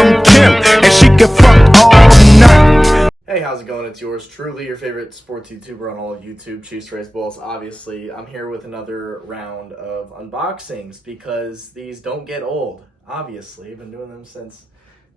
from Kim, and she can fuck all night. Hey, how's it going? It's yours truly, your favorite sports YouTuber on all of YouTube, Chiefs Race Bulls. Obviously, I'm here with another round of unboxings because these don't get old. Obviously, I've been doing them since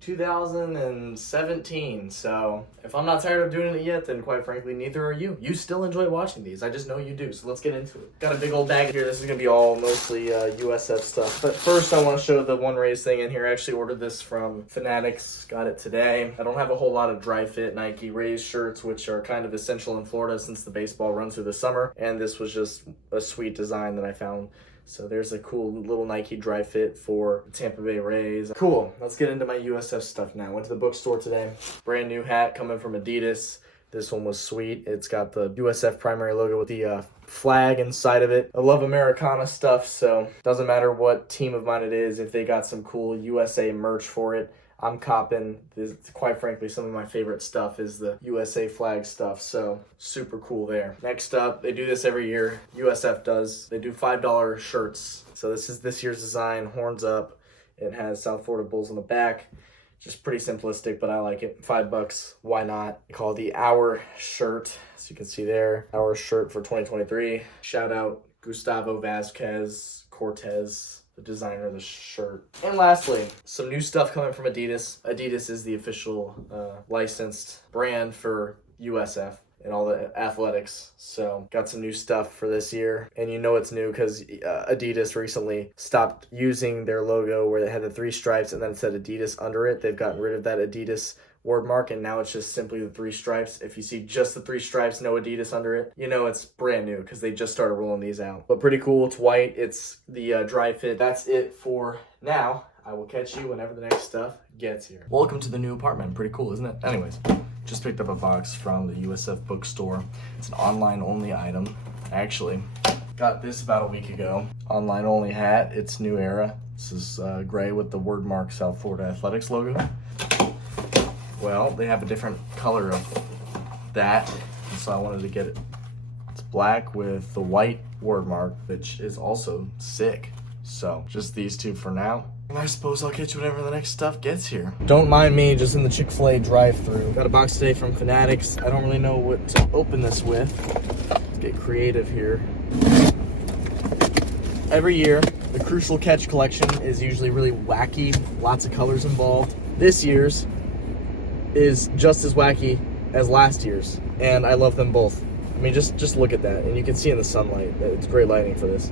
2017, so if I'm not tired of doing it yet, then quite frankly, neither are you. You still enjoy watching these. I just know you do, so let's get into it. Got a big old bag here. This is going to be all mostly USF stuff, but first I want to show the one Rays thing in here. I actually ordered this from Fanatics, got it today. I don't have a whole lot of Dri-Fit Nike Rays shirts, which are kind of essential in Florida since the baseball runs through the summer, and this was just a sweet design that I found. So there's a cool little Nike Dri-Fit for Tampa Bay Rays. Cool, let's get into my USF stuff now. Went to the bookstore today. Brand new hat coming from Adidas. This one was sweet. It's got the USF primary logo with the flag inside of it. I love Americana stuff, so doesn't matter what team of mine it is. If they got some cool USA merch for it, I'm copping. This, quite frankly, some of my favorite stuff is the USA flag stuff, so super cool there. Next up, they do this every year. USF does. They do $5 shirts. So this is this year's design, horns up. It has South Florida Bulls on the back. Just pretty simplistic, but I like it. $5, why not? They call it the Our shirt, as you can see there. Our shirt for 2023. Shout out Gustavo Vasquez Cortez, the designer of the shirt. And lastly, some new stuff coming from Adidas. Adidas is the official licensed brand for USF and all the athletics. So got some new stuff for this year. And you know it's new because Adidas recently stopped using their logo where they had the 3 stripes and then it said Adidas under it. They've gotten rid of that Adidas Wordmark, and now it's just simply the 3 stripes. If you see just the 3 stripes, no Adidas under it, you know it's brand new because they just started rolling these out. But pretty cool. It's white. It's the Dri-Fit. That's it for now. I will catch you whenever the next stuff gets here. Welcome to the new apartment. Pretty cool, isn't it? Anyways, just picked up a box from the USF bookstore. It's an online-only item. Actually, got this about a week ago. Online-only hat. It's new era. This is gray with the Wordmark South Florida Athletics logo. Well, they have a different color of that, and so I wanted to get it. It's black with the white Wordmark, which is also sick. So, just these two for now. And I suppose I'll catch you whenever the next stuff gets here. Don't mind me, just in the Chick-fil-A drive-thru. Got a box today from Fanatics. I don't really know what to open this with. Let's get creative here. Every year, the Crucial Catch collection is usually really wacky, lots of colors involved. This year's is just as wacky as last year's, and I love them both. I mean, just look at that, and you can see in the sunlight that it's great lighting for this.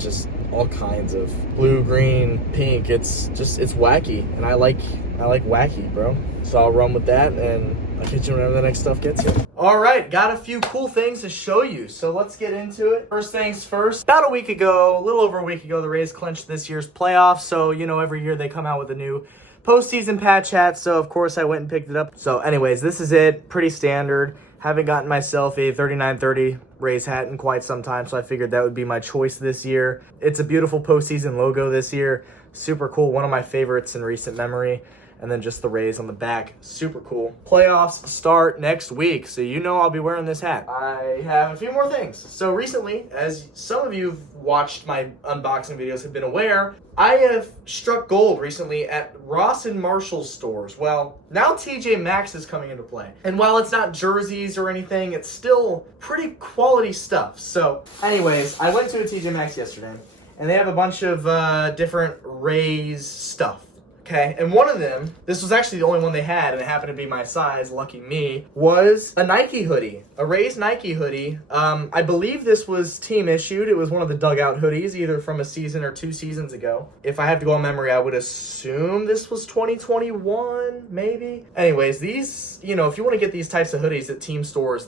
Just all kinds of blue, green, pink. It's wacky, and I like wacky, bro. So I'll run with that, and I'll catch you whenever the next stuff gets here. All right, got a few cool things to show you, so let's get into it. First things first, about a week ago, a little over a week ago, the Rays clinched this year's playoffs. So you know, every year they come out with a new postseason patch hat, so of course I went and picked it up. So anyways, this is it, pretty standard. Haven't gotten myself a 3930 Rays hat in quite some time, so I figured that would be my choice this year. It's a beautiful postseason logo this year, super cool, one of my favorites in recent memory. And then just the Rays on the back, super cool. Playoffs start next week, so you know I'll be wearing this hat. I have a few more things. So recently, as some of you who've watched my unboxing videos have been aware, I have struck gold recently at Ross and Marshall stores. Well, now TJ Maxx is coming into play. And while it's not jerseys or anything, it's still pretty quality stuff. So anyways, I went to a TJ Maxx yesterday, and they have a bunch of different Rays stuff. Okay, and one of them, this was actually the only one they had, and it happened to be my size, lucky me, was a Nike hoodie, a Rays Nike hoodie. I believe this was team issued. It was one of the dugout hoodies, either from a season or 2 seasons ago. If I have to go on memory, I would assume this was 2021, maybe. Anyways, these, you know, if you want to get these types of hoodies at team stores,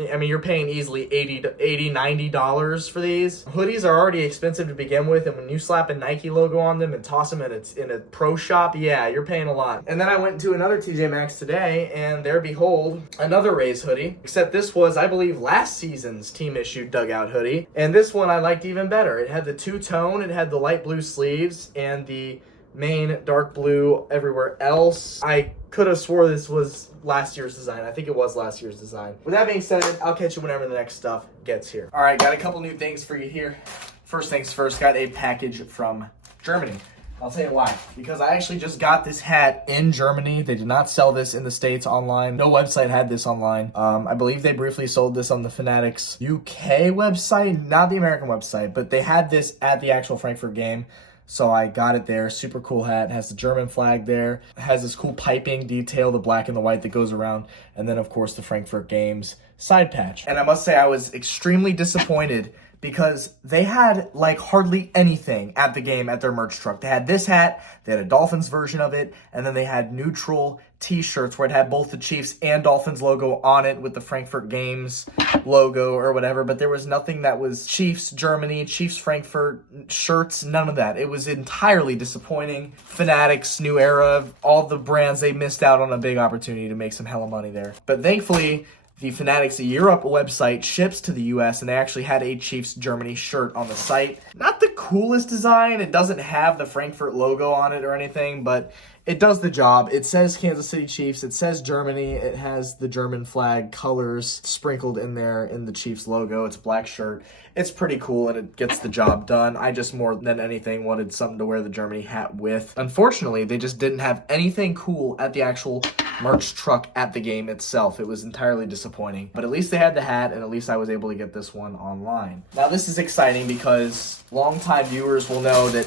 I mean, you're paying easily $90 for these. Hoodies are already expensive to begin with, and when you slap a Nike logo on them and toss them in a pro shop, yeah, you're paying a lot. And then I went to another TJ Maxx today, and there behold, another Rays hoodie, except this was, I believe, last season's team-issued dugout hoodie. And this one I liked even better. It had the two-tone, it had the light blue sleeves, and the main dark blue everywhere else. I could have swore this was last year's design. I think it was last year's design. With that being said, I'll catch you whenever the next stuff gets here. All right, got a couple new things for you here. First things first, got a package from Germany. I'll tell you why. Because I actually just got this hat in Germany. They did not sell this in the States online. No website had this online. I believe they briefly sold this on the Fanatics UK website, not the American website, but they had this at the actual Frankfurt game. So I got it there. Super cool hat. It has the German flag there. It has this cool piping detail, the black and the white that goes around. And then, of course, the Frankfurt Games side patch. And I must say I was extremely disappointed because they had like hardly anything at the game at their merch truck. They had this hat, they had a Dolphins version of it, and then they had neutral t-shirts where it had both the Chiefs and Dolphins logo on it with the Frankfurt Games logo or whatever, but there was nothing that was Chiefs Germany, Chiefs Frankfurt shirts, none of that. It was entirely disappointing. Fanatics, new era, all the brands, they missed out on a big opportunity to make some hella money there. But thankfully, the Fanatics Europe website ships to the US, and they actually had a Chiefs Germany shirt on the site. Not the coolest design. It doesn't have the Frankfurt logo on it or anything, but it does the job. It says Kansas City Chiefs. It says Germany. It has the German flag colors sprinkled in there in the Chiefs logo. It's a black shirt. It's pretty cool, and it gets the job done. I just, more than anything, wanted something to wear the Germany hat with. Unfortunately, they just didn't have anything cool at the actual merch truck at the game itself. It was entirely disappointing. But at least they had the hat, and at least I was able to get this one online. Now, this is exciting because longtime viewers will know that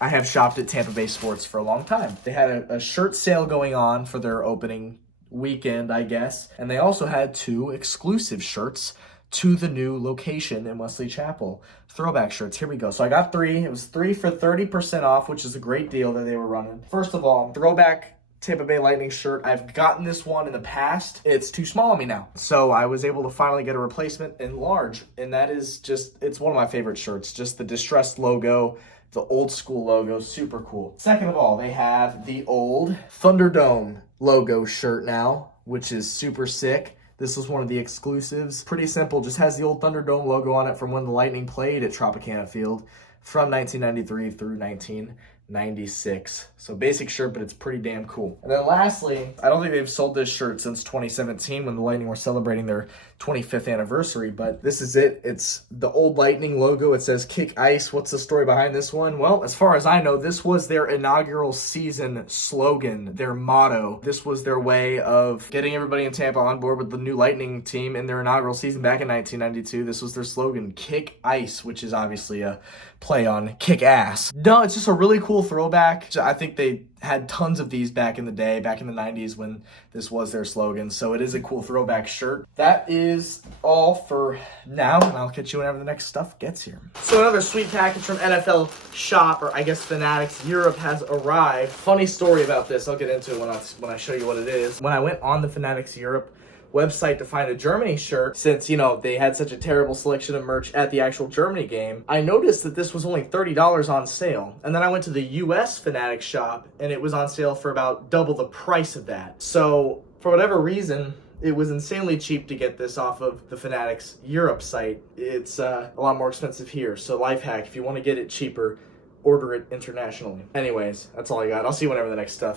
I have shopped at Tampa Bay Sports for a long time. They had a shirt sale going on for their opening weekend, I guess. And they also had 2 exclusive shirts to the new location in Wesley Chapel. Throwback shirts. Here we go. So I got 3. It was 3 for 30% off, which is a great deal that they were running. First of all, throwback Tampa Bay Lightning shirt. I've gotten this one in the past. It's too small on me now. So I was able to finally get a replacement in large. And that is just, it's one of my favorite shirts. Just the distressed logo, the old school logo, super cool. Second of all, they have the old Thunderdome logo shirt now, which is super sick. This was one of the exclusives. Pretty simple, just has the old Thunderdome logo on it from when the Lightning played at Tropicana Field from 1993 through 1996. So basic shirt, but it's pretty damn cool. And then lastly, I don't think they've sold this shirt since 2017 when the Lightning were celebrating their 25th anniversary, but this is it. It's the old Lightning logo. It says Kick Ice. What's the story behind this one? Well, as far as I know, this was their inaugural season slogan, their motto. This was their way of getting everybody in Tampa on board with the new Lightning team in their inaugural season back in 1992. This was their slogan, Kick Ice, which is obviously a play on kick ass. No, it's just a really cool throwback. I think they had tons of these back in the day, back in the 90s when this was their slogan. So it is a cool throwback shirt. That is all for now, and I'll catch you whenever the next stuff gets here. So another sweet package from NFL Shop, or I guess Fanatics Europe, has arrived. Funny story about this. I'll get into it when I show you what it is. When I went on the Fanatics Europe website to find a Germany shirt, since, you know, they had such a terrible selection of merch at the actual Germany game, I noticed that this was only $30 on sale. And then I went to the US Fanatics shop, and it was on sale for about double the price of that. So, for whatever reason, it was insanely cheap to get this off of the Fanatics Europe site. It's a lot more expensive here. So, life hack, if you want to get it cheaper, order it internationally. Anyways, that's all I got. I'll see you whenever the next stuff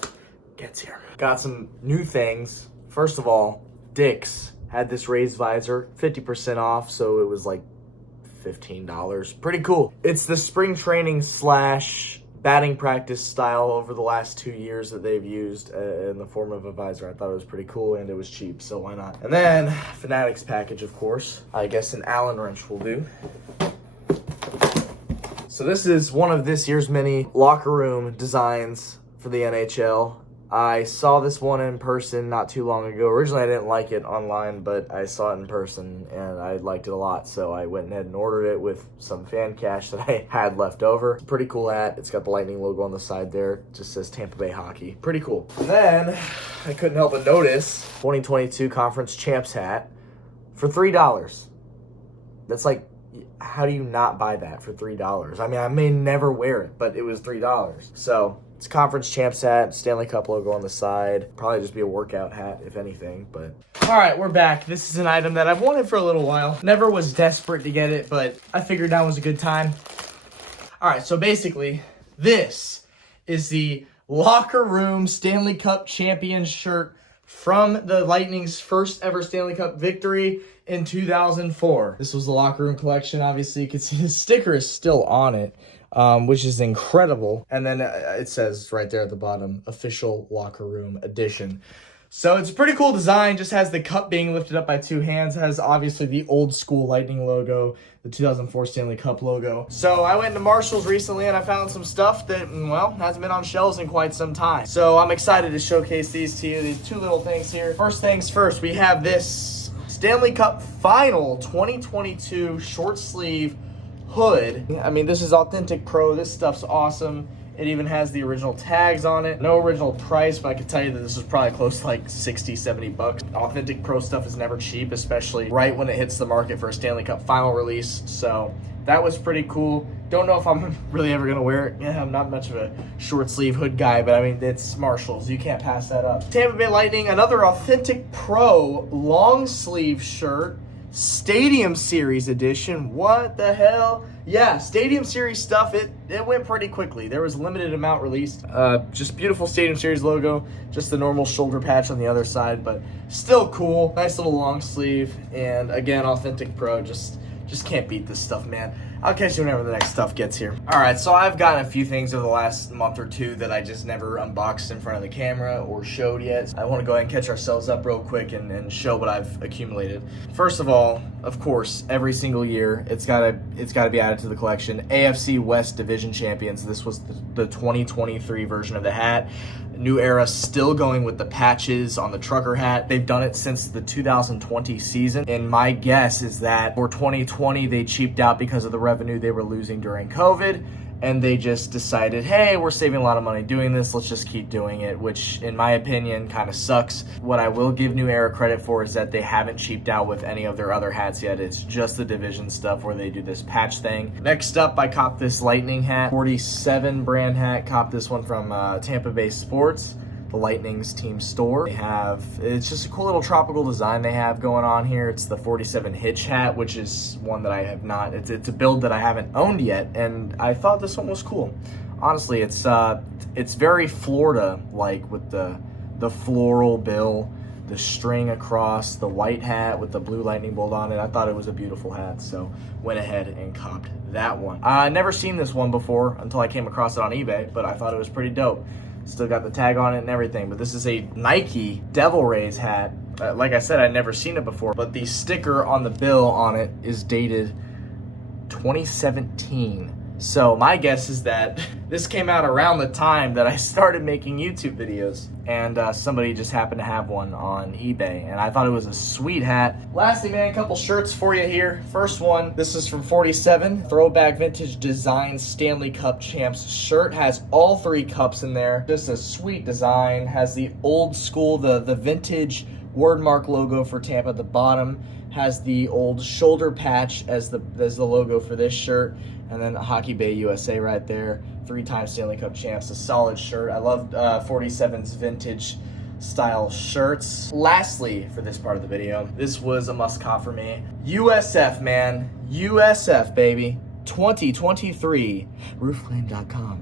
gets here. Got some new things. First of all, Dick's had this raised visor, 50% off, so it was like $15. Pretty cool. It's the spring training / batting practice style over the last 2 years that they've used in the form of a visor. I thought it was pretty cool, and it was cheap, so why not? And then, Fanatics package, of course. I guess an Allen wrench will do. So this is one of this year's many locker room designs for the NHL. I saw this one in person not too long ago. Originally, I didn't like it online, but I saw it in person, and I liked it a lot, so I went ahead and ordered it with some fan cash that I had left over. It's a pretty cool hat. It's got the Lightning logo on the side there. It just says Tampa Bay Hockey. Pretty cool. And then, I couldn't help but notice, 2022 Conference Champs hat for $3. That's like, how do you not buy that for $3? I mean, I may never wear it, but it was $3. So, it's a Conference Champs hat, Stanley Cup logo on the side. Probably just be a workout hat, if anything, but... Alright, we're back. This is an item that I've wanted for a little while. Never was desperate to get it, but I figured now was a good time. Alright, so basically, this is the Locker Room Stanley Cup Champion shirt from the Lightning's first ever Stanley Cup victory in 2004. This was the Locker Room collection. Obviously, you can see the sticker is still on it. which is incredible. And then it says right there at the bottom, official locker room edition. So it's a pretty cool design. Just has the cup being lifted up by two hands. It has obviously the old school Lightning logo, the 2004 Stanley Cup logo. So I went to Marshall's recently and I found some stuff that, well, hasn't been on shelves in quite some time. So I'm excited to showcase these to you, these two little things here. First things first, we have this Stanley Cup Final 2022 short sleeve hood. I mean, this is authentic pro. This stuff's awesome. It even has the original tags on it. No original price, but I can tell you that this is probably close to like 60, 70 bucks. Authentic pro stuff is never cheap, especially right when it hits the market for a Stanley Cup Final release. So that was pretty cool. Don't know if I'm really ever gonna wear it. Yeah, I'm not much of a short sleeve hood guy, but I mean, it's Marshalls. You can't pass that up. Tampa Bay Lightning, another authentic pro long sleeve shirt. Stadium Series edition. What the hell? Yeah, Stadium Series stuff, it went pretty quickly. There was a limited amount released. Just beautiful Stadium Series logo. Just the normal shoulder patch on the other side, but still cool. Nice little long sleeve. And again, authentic pro. Just can't beat this stuff, man. I'll catch you whenever the next stuff gets here. All right, so I've gotten a few things over the last month or two that I just never unboxed in front of the camera or showed yet. I want to go ahead and catch ourselves up real quick and show what I've accumulated. First of all, of course, every single year it's gotta be added to the collection. AFC West Division Champions. This was the 2023 version of the hat. New Era still going with the patches on the trucker hat. They've done it since the 2020 season. And my guess is that for 2020, they cheaped out because of the revenue they were losing during COVID. And they just decided, hey, we're saving a lot of money doing this. Let's just keep doing it, which in my opinion kind of sucks. What I will give New Era credit for is that they haven't cheaped out with any of their other hats yet. It's just the division stuff where they do this patch thing. Next up, I copped this Lightning hat, 47 brand hat. Copped this one from Tampa Bay Sports, the Lightning's team store. It's just a cool little tropical design they have going on here. It's the 47 Hitch hat, which is one that I have not, it's a build that I haven't owned yet, and I thought this one was cool. Honestly, it's very Florida-like with the floral bill, the string across, the white hat with the blue lightning bolt on it. I thought it was a beautiful hat, so went ahead and copped that one. I never seen this one before until I came across it on eBay, but I thought it was pretty dope. Still got the tag on it and everything, but this is a Nike Devil Rays hat. Like I said, I'd never seen it before, but the sticker on the bill on it is dated 2017. So my guess is that this came out around the time that I started making YouTube videos, and somebody just happened to have one on eBay, and I thought it was a sweet hat. Lastly, man, a couple shirts for you here. First one, this is from 47, throwback vintage design Stanley Cup Champs shirt. Has all three cups in there. Just a sweet design. Has the old school, the vintage Wordmark logo for Tampa at the bottom. Has the old shoulder patch as the logo for this shirt. And then Hockey Bay USA right there. 3-time Stanley Cup champs. A solid shirt. I love 47's vintage style shirts. Lastly, for this part of the video, this was a must-cop for me. USF, man. USF, baby. 2023. Roofclaim.com.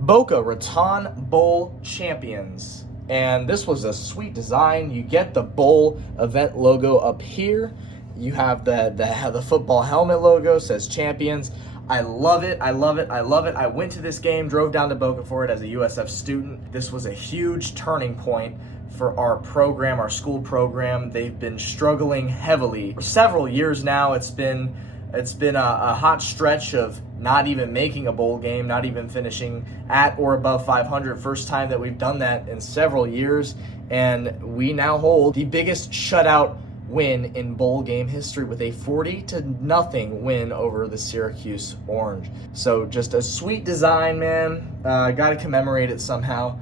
Boca Raton Bowl champions. And this was a sweet design. You get the bowl event logo up here. You have the football helmet logo, says champions. I love it. I love it. I love it. I went to this game, drove down to Boca for it as a USF student. This was a huge turning point for our program, our school program. They've been struggling heavily for several years now. It's been a hot stretch of not even making a bowl game, not even finishing at or above 500. First time that we've done that in several years, and we now hold the biggest shutout win in bowl game history with a 40-0 win over the Syracuse Orange. So just a sweet design, man. Gotta commemorate it somehow.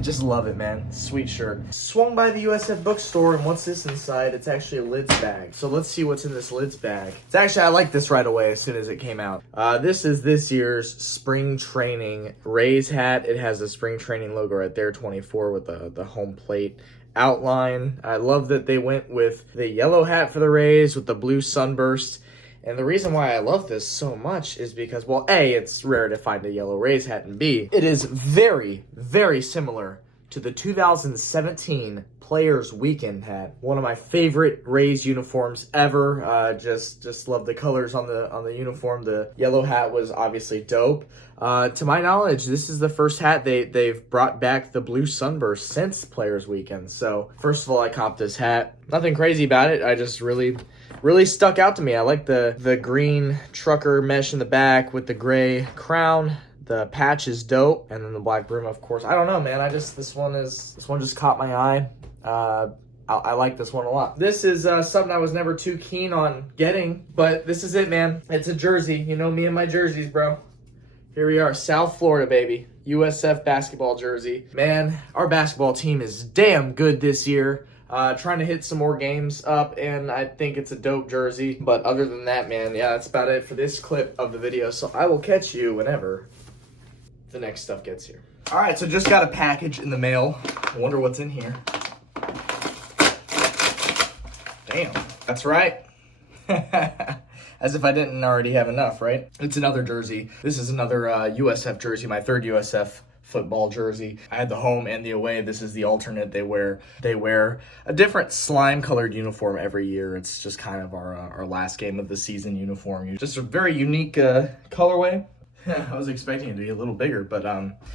Just love it, man. Sweet shirt. Swung by the USF bookstore, and what's this inside? It's actually a lids bag. So let's see what's in this lids bag. It's actually, I like this right away as soon as it came out. This is this year's spring training Rays hat. It has the spring training logo right there, 24 with the home plate outline. I love that they went with the yellow hat for the Rays with the blue sunburst. And the reason why I love this so much is because, well, A, it's rare to find a yellow Rays hat, and B, it is very, very similar to the 2017 Players Weekend hat. One of my favorite Rays uniforms ever. Just love the colors on the uniform. The yellow hat was obviously dope. To my knowledge, this is the first hat they've brought back the blue sunburst since Players Weekend. So first of all, I copped this hat. Nothing crazy about it. I just really stuck out to me. I like the green trucker mesh in the back with the gray crown. The patch is dope, and then the black brim, of course. I don't know, man. This one just caught my eye. I like this one a lot. This is something I was never too keen on getting, but this is it, man. It's a jersey. You know me and my jerseys, bro. Here we are, South Florida, baby. USF basketball jersey. Man, our basketball team is damn good this year. Trying to hit some more games up, and I think it's a dope jersey. But other than that, man, yeah, that's about it for this clip of the video. So I will catch you whenever the next stuff gets here. All right, so just got a package in the mail. I wonder what's in here. Damn, that's right. As if I didn't already have enough, right? It's another jersey. This is another USF jersey, my third USF football jersey. I had the home and the away. This is the alternate. They wear a different slime colored uniform every year. It's just kind of our last game of the season uniform. Just a very unique colorway. I was expecting it to be a little bigger, but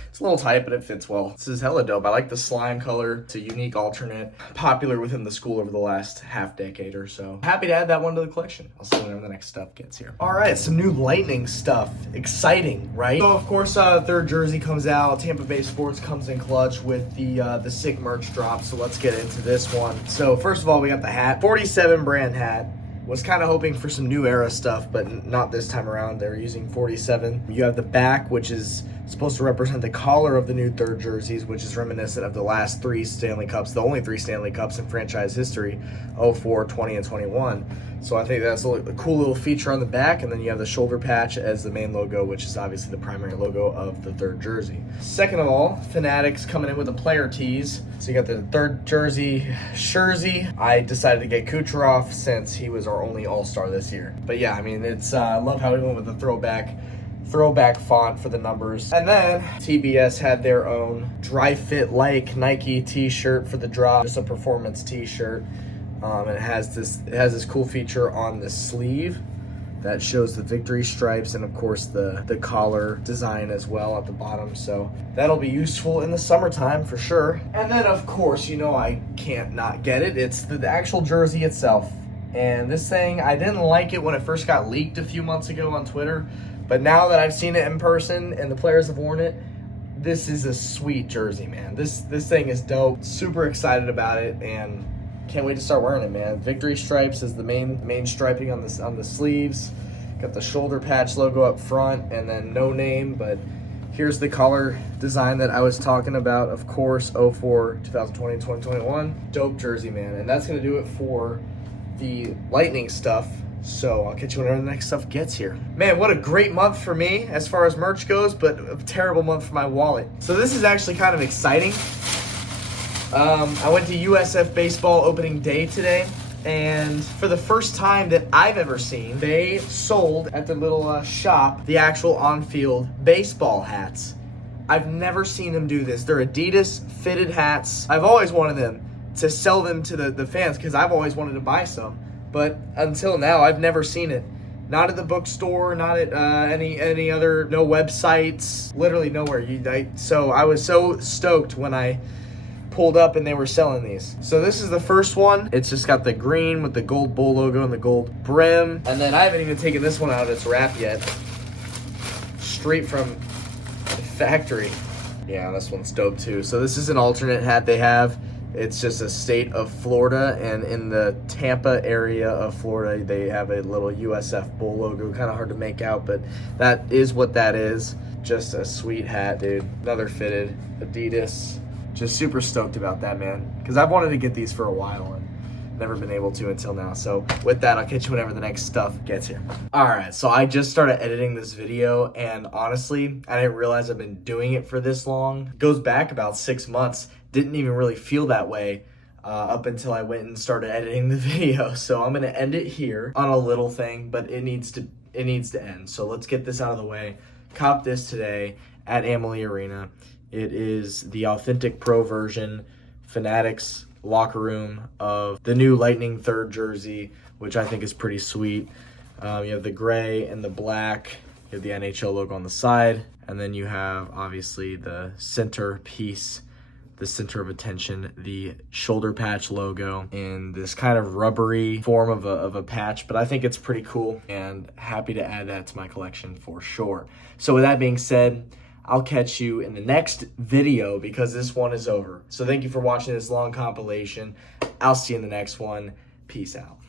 it's a little tight, but it fits well. This is hella dope. I like the slime color. It's a unique alternate, popular within the school over the last half decade or so. Happy to add that one to the collection. I'll see whenever the next stuff gets here. All right, some new Lightning stuff. Exciting, right? So of course, third jersey comes out. Tampa Bay Sports comes in clutch with the sick merch drop. So let's get into this one. So first of all, we got the hat, 47 brand hat. Was kind of hoping for some new era stuff, but not this time around. They're using 47. You have the back, which is supposed to represent the collar of the new third jerseys, which is reminiscent of the last 3 Stanley Cups, the only 3 Stanley Cups in franchise history, 04, 20, and 21. So I think that's a cool little feature on the back, and then you have the shoulder patch as the main logo, which is obviously the primary logo of the third jersey. Second of all, Fanatics coming in with a player tees. So you got the third jersey, Schurzy. I decided to get Kucherov since he was our only all-star this year. But yeah, I mean, it's I love how we went with the throwback font for the numbers. And then TBS had their own Dri-Fit like Nike t-shirt for the drop. Just a performance t-shirt. And it has this cool feature on the sleeve that shows the victory stripes and of course the collar design as well at the bottom. So that'll be useful in the summertime for sure. And then of course, you know I can't not get it. It's the actual jersey itself. And this thing, I didn't like it when it first got leaked a few months ago on Twitter. But now that I've seen it in person and the players have worn it, this is a sweet jersey, man. This thing is dope. Super excited about it and can't wait to start wearing it, man. Victory stripes is the main striping on the sleeves. Got the shoulder patch logo up front and then no name, but here's the collar design that I was talking about, of course, 04, 2020, 2021. Dope jersey, man. And that's going to do it for the Lightning stuff. So I'll catch you whenever the next stuff gets here. Man, what a great month for me as far as merch goes, but a terrible month for my wallet. So this is actually kind of exciting. I went to USF baseball opening day today, and for the first time that I've ever seen, they sold at the little shop the actual on-field baseball hats. I've never seen them do this. They're Adidas fitted hats. I've always wanted them to sell them to the fans because I've always wanted to buy some. But until now, I've never seen it. Not at the bookstore, not at any other, no websites, literally nowhere. So I was so stoked when I pulled up and they were selling these. So this is the first one. It's just got the green with the gold bull logo and the gold brim. And then I haven't even taken this one out of its wrap yet. Straight from the factory. Yeah, this one's dope too. So this is an alternate hat they have. It's just a state of Florida, and in the Tampa area of Florida, they have a little USF Bull logo. Kind of hard to make out, but that is what that is. Just a sweet hat, dude. Another fitted Adidas. Just super stoked about that, man, because I've wanted to get these for a while and never been able to until now. So with that, I'll catch you whenever the next stuff gets here. All right, so I just started editing this video, and honestly, I didn't realize I've been doing it for this long. It goes back about 6 months. Didn't even really feel that way up until I went and started editing the video. So I'm gonna end it here on a little thing, but it needs to end. So let's get this out of the way. Cop this today at Amalie Arena. It is the authentic pro version, Fanatics locker room of the new Lightning 3rd jersey, which I think is pretty sweet. You have the gray and the black. You have the NHL logo on the side. And then you have, obviously, the center piece, the center of attention, the shoulder patch logo in this kind of rubbery form of a patch. But I think it's pretty cool and happy to add that to my collection for sure. So with that being said, I'll catch you in the next video because this one is over. So thank you for watching this long compilation. I'll see you in the next one. Peace out.